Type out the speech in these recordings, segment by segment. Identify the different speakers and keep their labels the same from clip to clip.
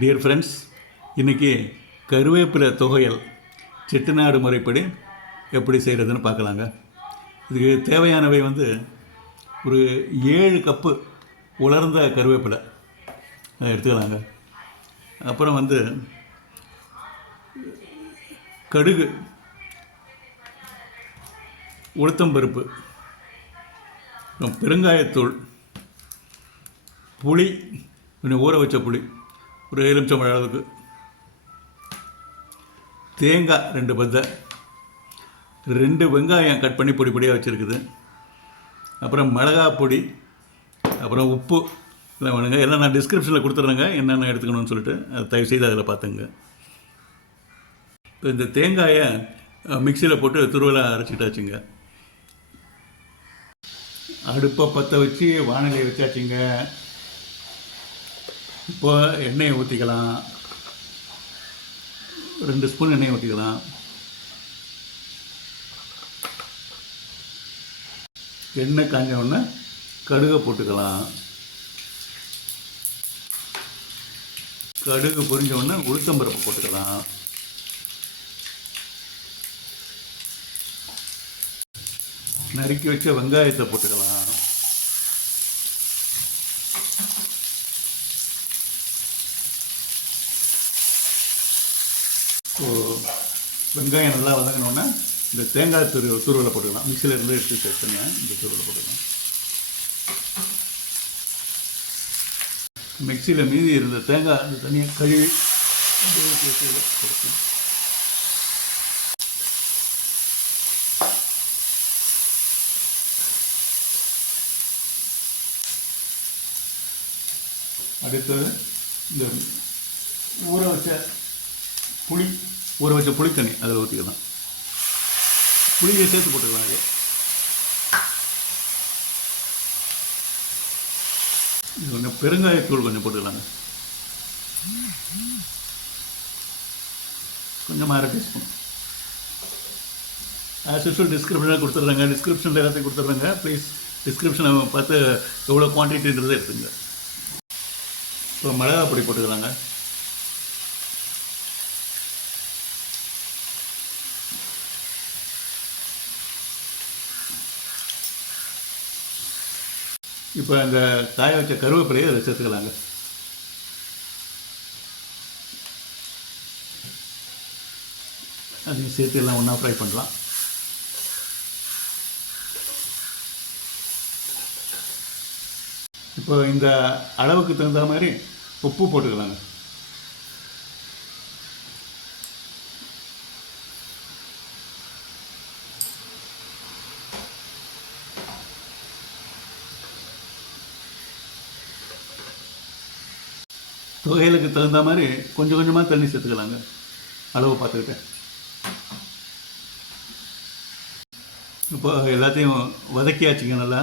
Speaker 1: Dear friends இன்றைக்கி கருவேப்பிலை தொகையல் செட்டிநாடு முறைப்படி எப்படி செய்கிறதுன்னு பார்க்கலாங்க. இதுக்கு தேவையானவை வந்து ஒரு ஏழு கப்பு உலர்ந்த கருவேப்பிலை. அதை எடுத்துக்கலாங்க. அப்புறம் வந்து கடுகு உளுத்தம்பருப்பு பெருங்காயத்தூள் புளி கொஞ்சம் ஊற வச்ச புளி. ஒரு எலுமிச்சம்பழம் அளவுக்கு தேங்காய் ரெண்டு பத்தை ரெண்டு வெங்காயம் கட் பண்ணி பொடி பொடியாக வச்சுருக்குது. அப்புறம் மிளகாய் பொடி அப்புறம் உப்பு இதெல்லாம் வேணுங்க. எல்லாம் நான் டிஸ்கிரிப்ஷனில் கொடுத்துட்றேங்க என்னென்ன எடுத்துக்கணும்னு சொல்லிட்டு. அதை தயவு செய்து அதில் பார்த்துங்க. இப்போ இந்த தேங்காயை மிக்சியில் போட்டு துருவலாக அரைச்சிட்டாச்சுங்க. அடுப்பை பற்ற வச்சு வானிலையை வச்சாச்சுங்க. இப்போ எண்ணெயை ஊற்றிக்கலாம் ரெண்டு ஸ்பூன் எண்ணெயை ஊற்றிக்கலாம் எண்ணெய் காஞ்ச உடனே கடுகை போட்டுக்கலாம். கடுகு பொரிஞ்ச உடனே உளுத்தம்பருப்பு போட்டுக்கலாம். நறுக்கி வச்ச வெங்காயத்தை போட்டுக்கலாம். ஸோ வெங்காயம் நல்லா வதங்கினோடனே இந்த தேங்காய் துரு துருவலை போட்டுக்கலாம். மிக்சியில் இருந்து எடுத்து வச்சுருங்க இந்த துருவலை போட்டுக்கலாம். மிக்சியில் மீதி இருந்த தேங்காய் அந்த தனியாக கழுவி அப்படியே அடுத்தது இந்த ஊற வச்ச புளி ஊற வச்ச புளித்தண்ணி அதில் ஊற்றிக்கலாம் புளியை சேர்த்து போட்டுக்கலாம் அது இது கொஞ்சம் பெருங்காயத்தூள் கொஞ்சம் போட்டுக்கலாங்க. கொஞ்சமாக அரை டீஸ்பூன். ஆஸ் யூஸ்வல் டிஸ்கிரிப்ஷனில் கொடுத்துட்றாங்க டிஸ்கிரிப்ஷனில் எல்லாத்தையும் கொடுத்துட்றாங்க ப்ளீஸ் டிஸ்கிரிப்ஷனை பார்த்து எவ்வளோ குவான்டிட்டின்றதை எடுத்துங்க இப்போ மிளகா பொடி போட்டுக்கலாங்க. இப்போ இந்த காய வச்ச கருவேப்பிலையை அதை சேர்த்துக்கலாங்க. அதையும் சேர்த்து எல்லாம் ஒன்றா ஃப்ரை பண்ணலாம். இப்போ இந்த அளவுக்கு தகுந்த மாதிரி உப்பு போட்டுக்கலாங்க. தொகைகளுக்கு தகுந்த மாதிரி கொஞ்சம் கொஞ்சமாக தண்ணி சேர்த்துக்கலாங்க. அளவு பார்த்துக்கிட்டேன் இப்போ எல்லாத்தையும் வதக்கியாச்சுங்க நல்லா.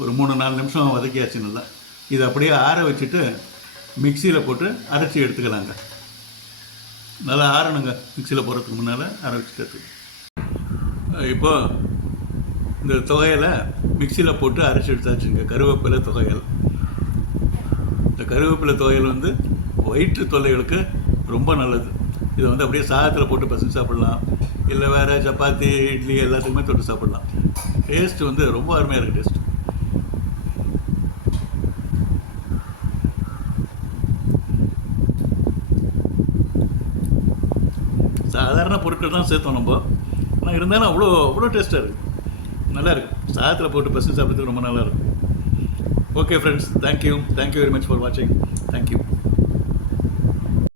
Speaker 1: ஒரு மூணு நாலு நிமிஷம் வதக்கியாச்சு நல்லா. இதை அப்படியே ஆற வச்சுட்டு மிக்சியில் போட்டு அரைச்சி எடுத்துக்கலாங்க. நல்லா ஆறணுங்க. மிக்சியில் போடுறதுக்கு முன்னால் அரை வச்சுட்டு எடுத்துக்கலாம் இப்போ இந்த தொகையில் மிக்சியில் போட்டு அரைச்சி எடுத்தாச்சுங்க. கருவேப்பிலை தொகையில் இந்த கருவேப்பிலை துவையல் வந்து வயிற்று தொல்லைகளுக்கு ரொம்ப நல்லது. இதை வந்து அப்படியே சாதத்தில் போட்டு பசங்க சாப்பிடலாம். இல்லை வேறு சப்பாத்தி இட்லி எல்லாத்துக்குமே தொட்டு சாப்பிடலாம். டேஸ்ட் வந்து ரொம்ப அருமையாக இருக்குது டேஸ்ட் சாதாரண பொருட்கள் தான் சேர்த்தோம் நம்ம. ஆனால் இருந்தாலும் அவ்வளோ அவ்வளோ டேஸ்ட்டாக இருக்குது நல்லா இருக்குது சாதத்தில் போட்டு பசங்க சாப்பிட்றதுக்கு ரொம்ப நல்லாயிருக்கும் Okay, friends, thank you. Thank you very much for watching. Thank you.